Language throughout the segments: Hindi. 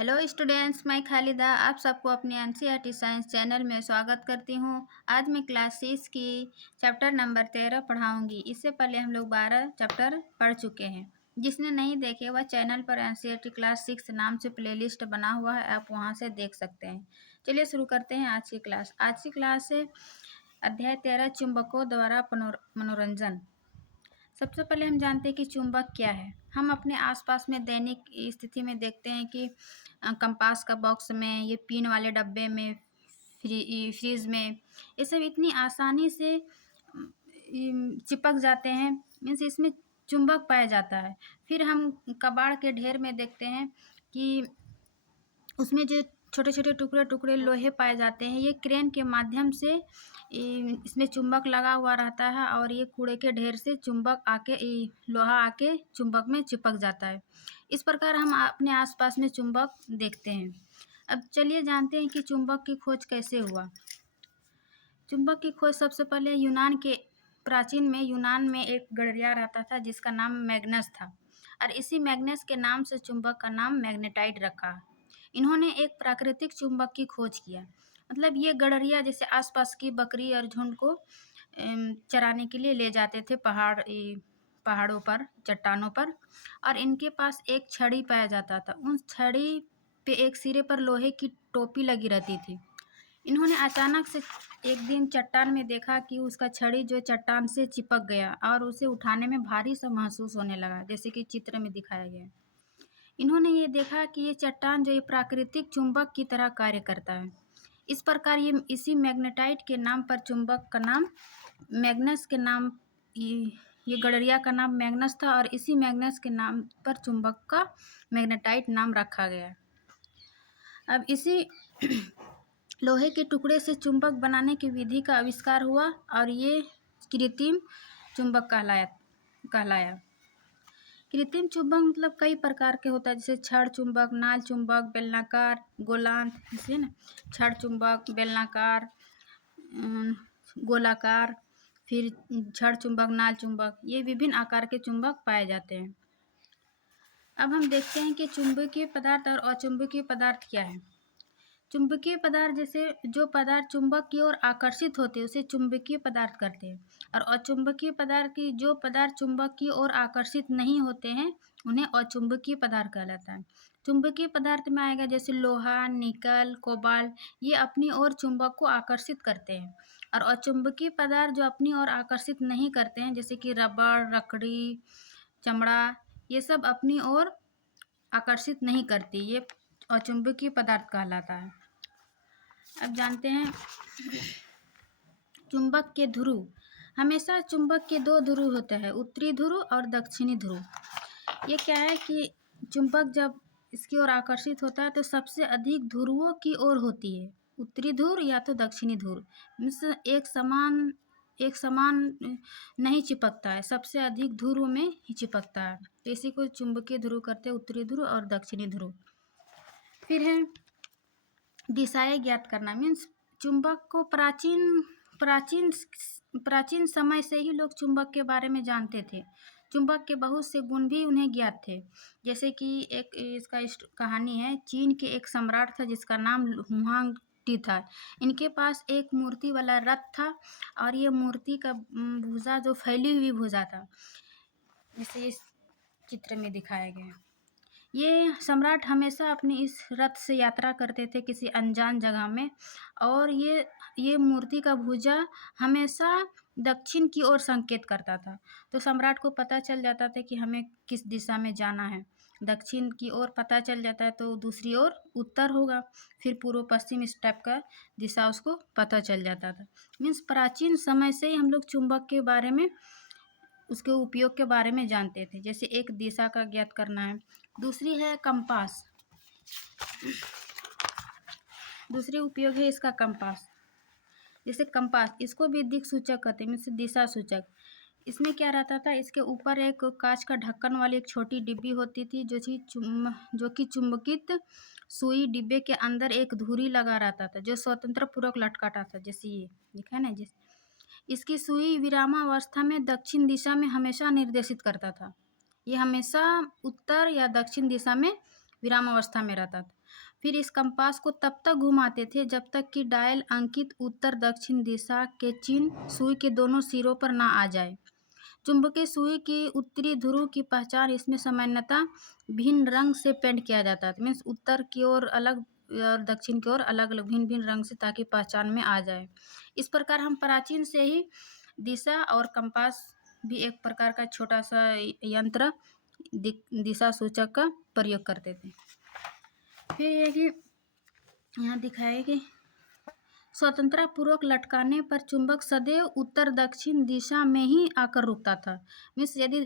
हेलो स्टूडेंट्स, मैं खालिदा आप सबको अपने एनसीईआरटी साइंस चैनल में स्वागत करती हूँ। आज मैं क्लास 6 की चैप्टर नंबर 13 पढ़ाऊँगी। इससे पहले हम लोग 12 चैप्टर पढ़ चुके हैं। जिसने नहीं देखे वह चैनल पर एनसीईआरटी क्लास 6 नाम से प्लेलिस्ट बना हुआ है, आप वहाँ से देख सकते हैं। चलिए शुरू करते हैं आज की क्लास। आज की क्लास है अध्याय 13 चुंबकों द्वारा मनोरंजन। सबसे पहले हम जानते हैं कि चुंबक क्या है। हम अपने आसपास में दैनिक स्थिति में देखते हैं कि कंपास का बॉक्स में, ये पिन वाले डब्बे में, फ्रीज में, ये सब इतनी आसानी से चिपक जाते हैं। मीन्स इसमें चुंबक पाया जाता है। फिर हम कबाड़ के ढेर में देखते हैं कि उसमें जो छोटे छोटे टुकड़े टुकड़े लोहे पाए जाते हैं। ये क्रेन के माध्यम से इसमें चुंबक लगा हुआ रहता है और ये कूड़े के ढेर से चुंबक आके लोहा आके चुंबक में चिपक जाता है। इस प्रकार हम अपने आसपास में चुंबक देखते हैं। अब चलिए जानते हैं कि चुंबक की खोज कैसे हुआ। चुंबक की खोज सबसे पहले प्राचीन में यूनान में एक गडरिया रहता था जिसका नाम मैग्नस था, और इसी मैग्नस के नाम से चुंबक का नाम मैग्नेटाइट रखा। इन्होंने एक प्राकृतिक चुंबक की खोज किया। मतलब ये गडरिया जैसे आसपास की बकरी और झुंड को चराने के लिए ले जाते थे पहाड़ों पर, चट्टानों पर, और इनके पास एक छड़ी पाया जाता था। उन छड़ी पे एक सिरे पर लोहे की टोपी लगी रहती थी। इन्होंने अचानक से एक दिन चट्टान में देखा कि उसका छड़ी जो चट्टान से चिपक गया और उसे उठाने में भारी सा महसूस होने लगा, जैसे कि चित्र में दिखाया गया। इन्होंने ये देखा कि ये चट्टान जो ये प्राकृतिक चुंबक की तरह कार्य करता है। इस प्रकार ये इसी मैग्नेटाइट के नाम पर चुंबक का नाम मैग्नस के नाम ये गडरिया का नाम मैग्नस था, और इसी मैग्नस के नाम पर चुंबक का मैग्नेटाइट नाम रखा गया। अब इसी लोहे के टुकड़े से चुंबक बनाने की विधि का आविष्कार हुआ और ये कृत्रिम चुंबक कहलाया। कृत्रिम चुंबक मतलब कई प्रकार के होता है, जैसे छड़ चुंबक, नाल चुंबक, बेलनाकार, गोलांत, जैसे ना छड़ चुंबक, बेलनाकार, गोलाकार, फिर छड़ चुंबक, नाल चुंबक, ये विभिन्न आकार के चुंबक पाए जाते हैं। अब हम देखते हैं कि चुंबकीय पदार्थ और अचुंबकीय पदार्थ क्या है। चुंबकीय पदार्थ जैसे जो पदार्थ चुंबक की ओर आकर्षित होते हैं उसे चुंबकीय पदार्थ कहते हैं, और अचुंबकीय पदार्थ की जो पदार्थ चुंबक की ओर आकर्षित नहीं होते हैं उन्हें अचुंबकीय पदार्थ कहलाता है। चुंबकीय पदार्थ में आएगा जैसे लोहा, निकल, कोबाल्ट, ये अपनी ओर चुंबक को आकर्षित करते हैं। और अचुंबकीय पदार्थ जो अपनी ओर आकर्षित नहीं करते हैं, जैसे कि रबड़, लकड़ी, चमड़ा, ये सब अपनी ओर आकर्षित नहीं करती, ये अचुंबकीय पदार्थ कहलाता है। अब जानते हैं चुंबक के ध्रुव। हमेशा चुंबक के दो ध्रुव होते हैं, उत्तरी ध्रुव और दक्षिणी ध्रुव। ये क्या है कि चुंबक जब इसकी ओर आकर्षित होता है तो सबसे अधिक ध्रुवों की ओर होती है, उत्तरी ध्रुव या तो दक्षिणी ध्रुव। मीन्स एक समान नहीं चिपकता है, सबसे अधिक ध्रुव में ही चिपकता है। तो इसी को चुंबकीय ध्रुव करते हैं, उत्तरी ध्रुव और दक्षिणी ध्रुव। फिर है दिशाएं ज्ञात करना। मीन्स चुंबक को प्राचीन समय से ही लोग चुंबक के बारे में जानते थे। चुंबक के बहुत से गुण भी उन्हें ज्ञात थे। जैसे कि एक इसका कहानी है, चीन के एक सम्राट था जिसका नाम हुआंग टी था। इनके पास एक मूर्ति वाला रथ था, और ये मूर्ति का भुजा जो फैली हुई भुजा था, जैसे इस चित्र में दिखाया गया। ये सम्राट हमेशा अपनी इस रथ से यात्रा करते थे किसी अनजान जगह में, और ये मूर्ति का भुजा हमेशा दक्षिण की ओर संकेत करता था। तो सम्राट को पता चल जाता था कि हमें किस दिशा में जाना है। दक्षिण की ओर पता चल जाता है तो दूसरी ओर उत्तर होगा, फिर पूर्व पश्चिम इस टाइप का दिशा उसको पता चल जाता था। मीन्स प्राचीन समय से ही हम लोग चुंबक के बारे में, उसके उपयोग के बारे में जानते थे। जैसे एक दिशा का ज्ञात करना है। दूसरी है कंपास। दूसरी उपयोग है इसका कंपास। जैसे कंपास, इसको भी दिक् सूचक कहते हैं, मीन्स दिशा सूचक। इसमें क्या रहता था, इसके ऊपर एक कांच का ढक्कन वाली एक छोटी डिब्बी होती थी जो कि चुंबकित सुई डिब्बे के अंदर एक धुरी लगा रहता था जो स्वतंत्र पूर्वक लटकाता था, जैसे ये दिखा है ना। इसकी सुई विरामावस्था में दक्षिण दिशा में हमेशा निर्देशित करता था। ये हमेशा उत्तर या दक्षिण दिशा में विरामावस्था में रहता था। फिर इस कंपास को तब तक घुमाते थे जब तक कि डायल अंकित उत्तर दक्षिण दिशा के चिन्ह सुई के दोनों सिरों पर ना आ जाए। चुंबकीय सुई की उत्तरी ध्रुव की पहचान इसमें सामान्यतः भिन्न रंग से पेंट किया जाता है। मीन्स उत्तर की ओर अलग और दक्षिण की ओर अलग अलग भिन्न भिन्न रंग से, ताकि पहचान में आ जाए। इस प्रकार हम प्राचीन से ही दिशा और कंपास भी एक प्रकार का छोटा सा यंत्र दिशा सूचक का प्रयोग करते थे। फिर ये कि यहाँ दिखाए कि स्वतंत्रता पूर्वक लटकाने पर चुंबक सदैव उत्तर दक्षिण दिशा में ही आकर रुकता था। मीन्स यदि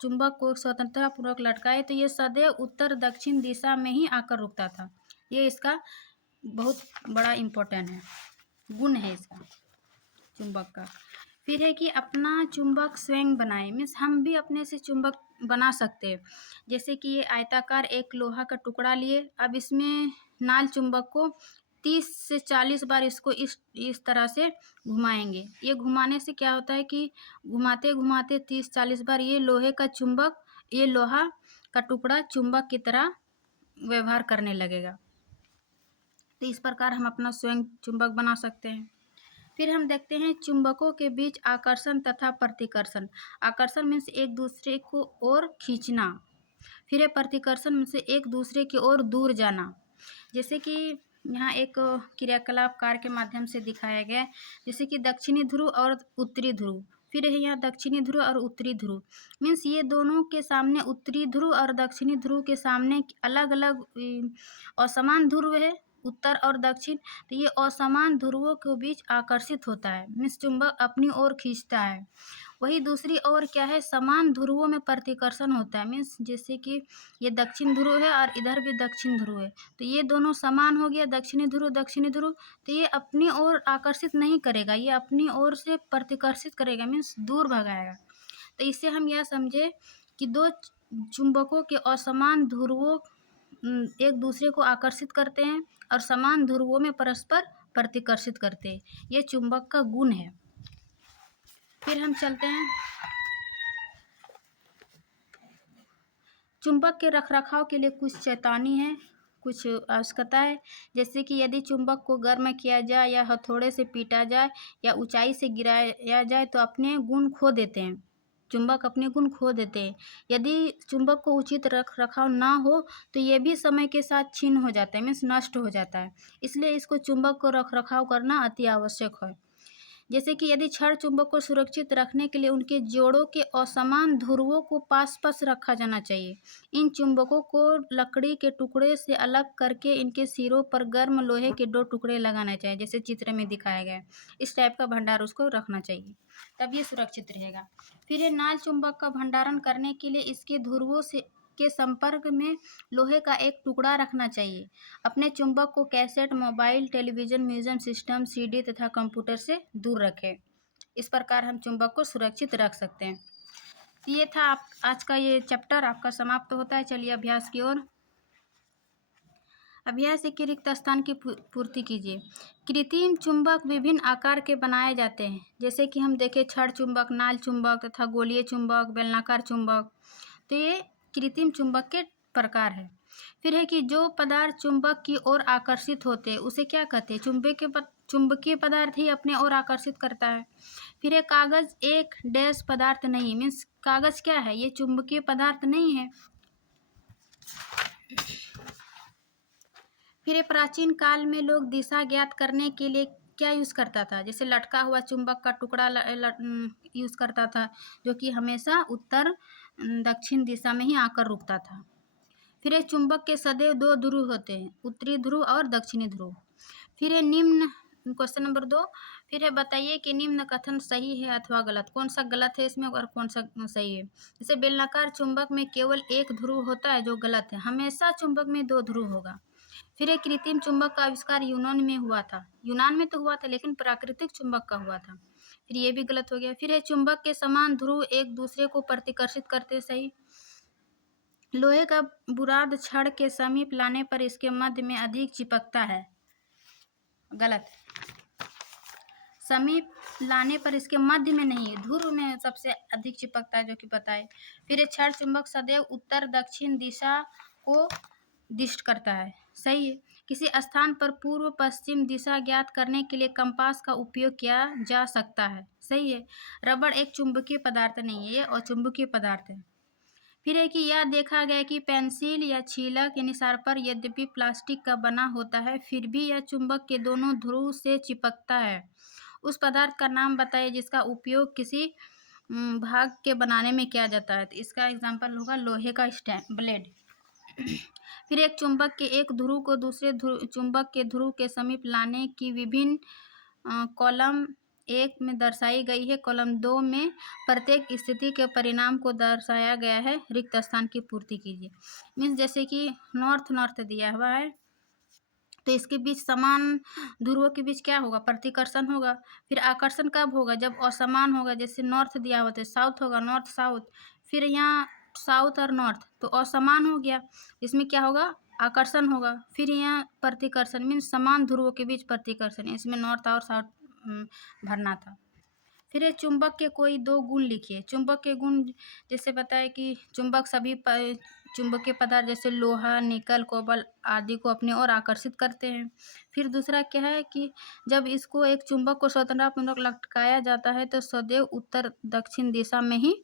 चुंबक को स्वतंत्रता पूर्वक लटकाए तो ये सदैव उत्तर दक्षिण दिशा में ही आकर रुकता था। ये इसका बहुत बड़ा इम्पोर्टेंट है, गुण है इसका चुंबक का। फिर है कि अपना चुंबक स्वयं बनाए। मीन्स हम भी अपने से चुंबक बना सकते हैं। जैसे कि ये आयताकार एक लोहा का टुकड़ा लिए, अब इसमें नाल चुंबक को 30 से 40 बार इसको इस तरह से घुमाएंगे। ये घुमाने से क्या होता है कि घुमाते घुमाते 30-40 बार ये लोहे का चुंबक, ये लोहा का टुकड़ा चुंबक की तरह व्यवहार करने लगेगा। तो इस प्रकार हम अपना स्वयं चुंबक बना सकते हैं। फिर हम देखते हैं चुंबकों के बीच आकर्षण तथा प्रतिकर्षण। आकर्षण मीन्स एक दूसरे को ओर खींचना, फिर है प्रतिकर्षण मीन्स एक दूसरे की ओर दूर जाना। जैसे कि यहाँ एक क्रियाकलाप कार्य के माध्यम से दिखाया गया है, जैसे कि दक्षिणी ध्रुव और उत्तरी ध्रुव। फिर है यहाँ दक्षिणी ध्रुव और उत्तरी ध्रुव। मीन्स ये दोनों के सामने, उत्तरी ध्रुव और दक्षिणी ध्रुव के सामने अलग अलग असमान ध्रुव है, उत्तर और दक्षिण। तो ये असमान ध्रुवों के बीच आकर्षित होता है, मीन्स चुंबक अपनी ओर खींचता है। वही दूसरी ओर क्या है, समान ध्रुवों में प्रतिकर्षण होता है। मीन्स जैसे कि ये दक्षिण ध्रुव है और इधर भी दक्षिण ध्रुव है, तो ये दोनों समान हो गया, दक्षिणी ध्रुव। तो ये अपनी ओर आकर्षित नहीं करेगा, ये अपनी ओर से प्रतिकर्षित करेगा, मीन्स दूर भगाएगा। तो इससे हम यह समझे कि दो चुंबकों के असमान ध्रुवों एक दूसरे को आकर्षित करते हैं और समान ध्रुवों में परस्पर प्रतिकर्षित करते हैं। ये चुंबक का गुण है। फिर हम चलते हैं चुंबक के रखरखाव के लिए कुछ चेतावनी है, कुछ आवश्यकता है। जैसे कि यदि चुंबक को गर्म किया जाए या हथौड़े से पीटा जाए या ऊंचाई से गिराया जाए तो अपने गुण खो देते हैं, चुंबक अपने गुण खो देते हैं। यदि चुंबक को उचित रखरखाव ना हो तो ये भी समय के साथ क्षीण हो जाता है, मीन्स नष्ट हो जाता है। इसलिए इसको चुंबक को रखरखाव करना अति आवश्यक है। जैसे कि यदि छड़ चुंबक को सुरक्षित रखने के लिए उनके जोड़ों के असमान ध्रुवों को पास पास रखा जाना चाहिए। इन चुंबकों को लकड़ी के टुकड़े से अलग करके इनके सिरों पर गर्म लोहे के 2 टुकड़े लगाना चाहिए, जैसे चित्र में दिखाया गया है। इस टाइप का भंडार उसको रखना चाहिए, तब ये सुरक्षित रहेगा। फिर ये नाल चुंबक का भंडारण करने के लिए इसके ध्रुवों से के संपर्क में लोहे का एक टुकड़ा रखना चाहिए। अपने चुंबक को cassette, mobile, television, museum system, CD तथा कंप्यूटर से दूर रखें। इस प्रकार हम चुंबक को सुरक्षित रख सकते हैं। ये था आज का ये चैप्टर आपका समाप्त होता है। चलिए अभ्यास की ओर। अभ्यास के रिक्त स्थान की पूर्ति कीजिए। कृत्रिम चुंबक विभिन्न आकार के बनाए जाते हैं, जैसे कि हम देखें छड़ चुंबक, नाल चुंबक तथा गोलीय चुंबक, बेलनाकार चुंबक। तो ये कृत्रिम चुंबक के प्रकार है। फिर है कि जो पदार्थ चुंबक की ओर आकर्षित होते हैं उसे क्या कहते हैं, चुंबकीय पदार्थ ही अपने ओर आकर्षित करता है। फिर है कागज एक डैश पदार्थ नहीं, मीन्स कागज क्या है, ये चुंबकीय पदार्थ नहीं है। फिर प्राचीन काल में लोग दिशा ज्ञात करने के लिए क्या यूज़ करता था, जैसे लटका हुआ चुंबक का टुकड़ा यूज़ करता था, जो कि हमेशा उत्तर दक्षिण दिशा में ही आकर रुकता था। फिर चुंबक के सदैव 2 ध्रुव होते हैं, उत्तरी ध्रुव और दक्षिणी ध्रुव। फिर निम्न क्वेश्चन नंबर 2, फिर बताइए कि निम्न कथन सही है अथवा गलत। कौन सा गलत है इसमें और कौन सा सही है। जैसे बेलनाकार चुंबक में केवल एक ध्रुव होता है, जो गलत है। हमेशा चुंबक में 2 ध्रुव होगा। फिर कृत्रिम चुंबक का आविष्कार यूनान में हुआ था। यूनान में तो हुआ था, लेकिन प्राकृतिक चुंबक का हुआ था। फिर ये भी गलत हो गया। फिर चुंबक के समान ध्रुव एक दूसरे को प्रतिकर्षित करते, सही। लोहे का बुराद छड़ के समीप लाने पर इसके मध्य में अधिक चिपकता है, गलत। समीप लाने पर इसके मध्य में नहीं, ध्रुव में सबसे अधिक चिपकता है, जो कि पता है। फिर छड़ चुंबक सदैव उत्तर दक्षिण दिशा को दिष्ट करता है, सही है। किसी स्थान पर पूर्व पश्चिम दिशा ज्ञात करने के लिए कंपास का उपयोग किया जा सकता है। सही है। रबड़ एक चुंबकीय पदार्थ नहीं है, ये अचुंबकीय पदार्थ है। फिर है कि यह देखा गया कि पेंसिल या छीलक यानी शार्पर यद्यपि प्लास्टिक का बना होता है, फिर भी यह चुंबक के दोनों ध्रुव से चिपकता है। उस पदार्थ का नाम बताइए जिसका उपयोग किसी भाग के बनाने में किया जाता है। तो इसका एग्जाम्पल होगा लोहे का ब्लेड। फिर एक चुंबक के एक ध्रुव को दूसरे चुंबक के ध्रुव के समीप लाने की विभिन्न कॉलम 1 में दर्शाई गई है। कॉलम 2 में प्रत्येक स्थिति के परिणाम को दर्शाया गया है। रिक्त स्थान की पूर्ति कीजिए। मीन्स जैसे कि नॉर्थ दिया हुआ है, तो इसके बीच समान ध्रुवों के बीच क्या होगा? प्रतिकर्षण होगा। फिर आकर्षण कब होगा? जब असमान होगा। जैसे नॉर्थ दिया हुआ तो साउथ होगा, नॉर्थ साउथ। फिर यहाँ साउथ और नॉर्थ तो असमान हो गया, इसमें क्या होगा? आकर्षण होगा। फिर यहाँ प्रतिकर्षण मीन्स समान ध्रुवों के बीच प्रतिकर्षण, इसमें नॉर्थ और साउथ भरना था। फिर ये चुंबक के कोई 2 गुण लिखिए। चुंबक के गुण जैसे बताए कि चुंबक सभी चुंबकीय पदार्थ जैसे लोहा, निकल, कोबाल्ट आदि को अपनी ओर आकर्षित करते हैं। फिर दूसरा क्या है कि जब इसको एक चुंबक को स्वतंत्रतापूर्वक लटकाया जाता है तो सदैव उत्तर दक्षिण दिशा में ही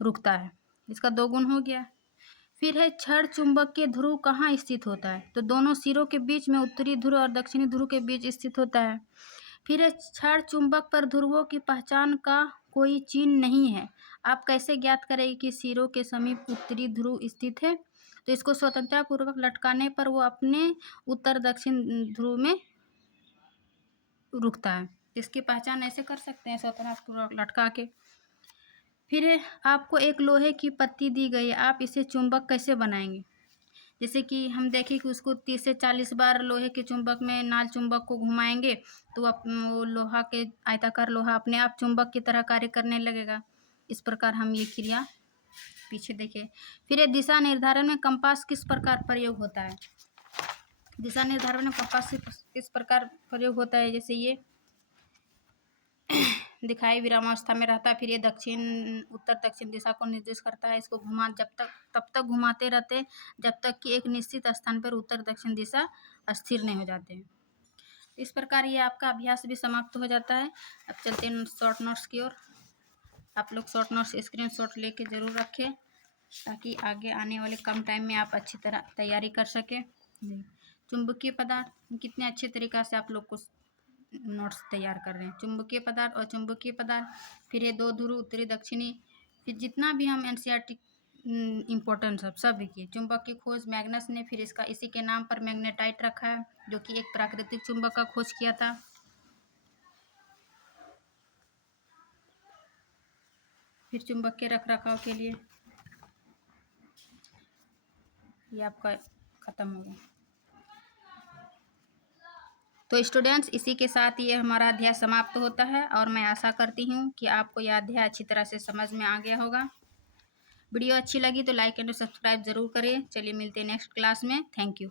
रुकता है। इसका 2 गुण हो गया। फिर है क्षण चुंबक के ध्रुव कहाँ स्थित होता है? तो दोनों सिरों के बीच में उत्तरी ध्रुव और दक्षिणी ध्रुव के बीच स्थित होता है। फिर क्षण चुंबक पर ध्रुवों की पहचान का कोई चिन्ह नहीं है। आप कैसे ज्ञात करेंगे कि सिरों के समीप उत्तरी ध्रुव स्थित है? तो इसको स्वतंत्रतापूर्वक लटकाने पर वो अपने उत्तर दक्षिण ध्रुव में रुकता है। इसकी पहचान ऐसे कर सकते हैं स्वतंत्रतापूर्वक लटका के। फिर आपको एक लोहे की पत्ती दी गई, आप इसे चुंबक कैसे बनाएंगे? जैसे कि हम देखें कि उसको 30 से 40 बार लोहे के चुंबक में नाल चुंबक को घुमाएंगे तो वो लोहा के आयताकार लोहा अपने आप चुंबक की तरह कार्य करने लगेगा। इस प्रकार हम ये क्रिया पीछे देखें। फिर ये दिशा निर्धारण में कंपास किस प्रकार प्रयोग होता है? दिशा निर्धारण में कंपास किस प्रकार प्रयोग होता है? जैसे ये दिखाई विरामावस्था में रहता है, फिर ये उत्तर दक्षिण दिशा को निर्देश करता है। इसको तब तक घुमाते रहते जब तक कि एक निश्चित स्थान पर उत्तर दक्षिण दिशा अस्थिर नहीं हो जाते हैं। इस प्रकार ये आपका अभ्यास भी समाप्त हो जाता है। अब चलते हैं शॉर्ट नोट्स की ओर। आप लोग शॉर्ट नोट्स स्क्रीनशॉट लेके ज़रूर रखें ताकि आगे आने वाले कम टाइम में आप अच्छी तरह तैयारी कर सकें। चुंबकीय पदार्थ कितने अच्छे तरीक़ा से आप लोग को नोट्स तैयार कर रहे हैं। चुंबकीय पदार्थ और चुंबकीय पदार्थ, फिर ये 2 ध्रुव उत्तरी दक्षिणी, फिर जितना भी हम एनसीईआरटी इम्पोर्टेंट सब लिखिए। चुंबक की खोज मैग्नस ने, फिर इसका इसी के नाम पर मैग्नेटाइट रखा है जो कि एक प्राकृतिक चुंबक का खोज किया था। फिर चुंबक के रख रखाव के लिए ये आपका ख़त्म हो गया। तो स्टूडेंट्स इसी के साथ ये हमारा अध्याय समाप्त होता है और मैं आशा करती हूँ कि आपको यह अध्याय अच्छी तरह से समझ में आ गया होगा। वीडियो अच्छी लगी तो लाइक एंड सब्सक्राइब ज़रूर करें। चलिए मिलते हैं नेक्स्ट क्लास में। Thank you.